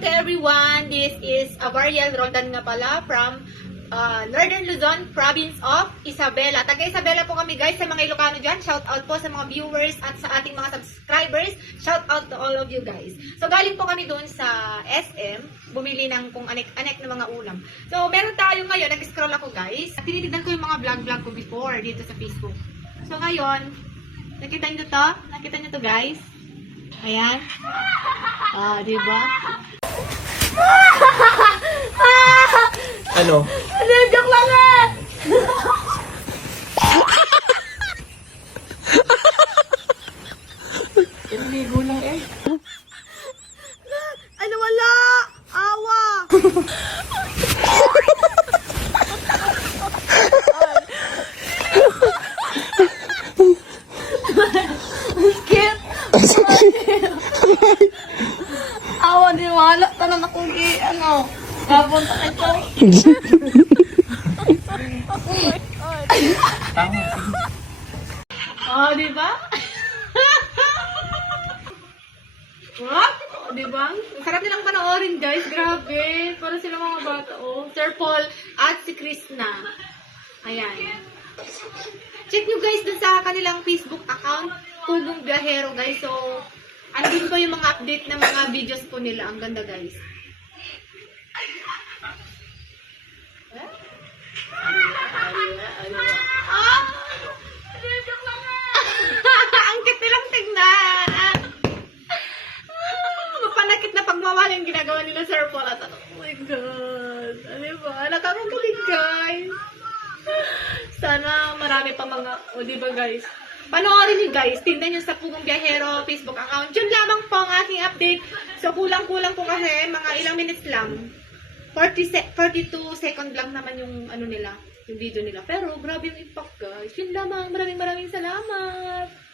to everyone. This is Avariel Roldan nga pala from Northern Luzon, province of Isabela. Taga Isabela po kami guys, sa mga Ilocano dyan. Shout out po sa mga viewers at sa ating mga subscribers. Shout out to all of you guys. So galing po kami doon sa SM, bumili ng kung anek-anek na mga ulam. So meron tayo ngayon, nag-scroll ako guys. Tinitignan ko yung mga vlog ko before dito sa Facebook. So ngayon, nakita nyo to? Nakita nyo to guys? Ayan. Diba? Ano? Ano, joke lang eh! Pinaligo lang eh. Ano wala? Awa! Skip! Awa, di wala. Tanan akong ano? Papunta ito. Tama. Oh, di ba? What? Oh, di ba? Ang sarap nilang panoorin, guys. Grabe. Para sila mga bata, oh. Sir Paul at si Krishna. Ayan. Check nyo, guys, dun sa kanilang Facebook account. Pugong Biyahero, guys. So, andun po yung mga update ng mga videos po nila. Ang ganda, guys. Ang cute nilang tignan. Mapanakit na pagmamahal yung ginagawa nila Sir Paul at ano. Oh my God. Ano ba? Nakakakilig guys. Sana marami pa mga, o diba guys? Panoorin niyo guys. Tignan niyo sa Pugong Biyahero Facebook account. Yun lamang po ang aking update. So kulang-kulang po kasi mga ilang minutes lang. 42 second lang naman yung ano nila, yung video nila. Pero grabe yung impact guys. Yun lamang. Maraming salamat.